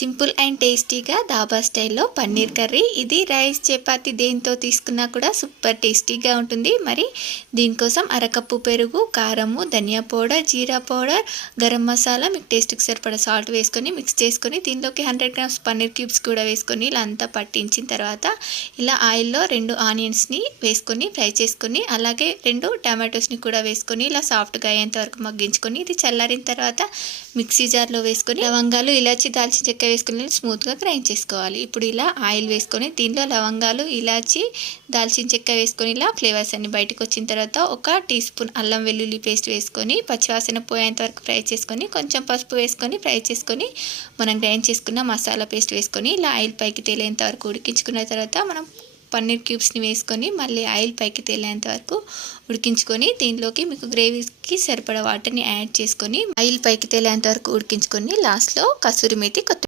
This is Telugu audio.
సింపుల్ అండ్ టేస్టీగా ధాబా స్టైల్లో పన్నీర్ కర్రీ. ఇది రైస్ చపాతి దేంతో తీసుకున్నా కూడా సూపర్ టేస్టీగా ఉంటుంది. మరి దీనికోసం అరకప్పు పెరుగు, కారము, ధనియా పౌడర్, జీరా పౌడర్, గరం మసాలా, మీకు టేస్ట్కి సరిపడా సాల్ట్ వేసుకొని మిక్స్ చేసుకొని దీనిలోకి 100 గ్రామ్స్ పన్నీర్ క్యూబ్స్ కూడా వేసుకొని ఇలా అంతా పట్టించిన తర్వాత ఇలా ఆయిల్లో 2 ఆనియన్స్ని వేసుకొని ఫ్రై చేసుకొని అలాగే 2 టమాటోస్ని కూడా వేసుకొని ఇలా సాఫ్ట్గా అయ్యేంత వరకు మగ్గించుకొని ఇది చల్లారిన తర్వాత మిక్సీ జార్లో వేసుకొని లవంగాలు, ఇలాచి, దాల్చిన చెక్క వేసుకొని స్మూత్గా గ్రైండ్ చేసుకోవాలి. ఇప్పుడు ఇలా ఆయిల్ వేసుకొని దీనిలో లవంగాలు, ఇలాచి, దాల్చిన చెక్క వేసుకొని ఇలా ఫ్లేవర్స్ అన్ని బయటకు వచ్చిన తర్వాత 1 టీ స్పూన్ అల్లం వెల్లుల్లి పేస్ట్ వేసుకొని పచ్చివాసన పోయేంత వరకు ఫ్రై చేసుకొని కొంచెం పసుపు వేసుకొని ఫ్రై చేసుకొని మనం గ్రైండ్ చేసుకున్న మసాలా పేస్ట్ వేసుకొని ఇలా ఆయిల్ పైకి తేలేంత వరకు ఉడికించుకున్న తర్వాత మనం పన్నీర్ క్యూబ్స్ని వేసుకొని మళ్ళీ ఆయిల్ పైకి తేలేంత వరకు ఉడికించుకొని దీనిలోకి మీకు గ్రేవీకి సరిపడా వాటర్ని యాడ్ చేసుకొని ఆయిల్ పైకి తేలేంత వరకు ఉడికించుకొని లాస్ట్లో కసూరి మేతి, కొత్తిమీర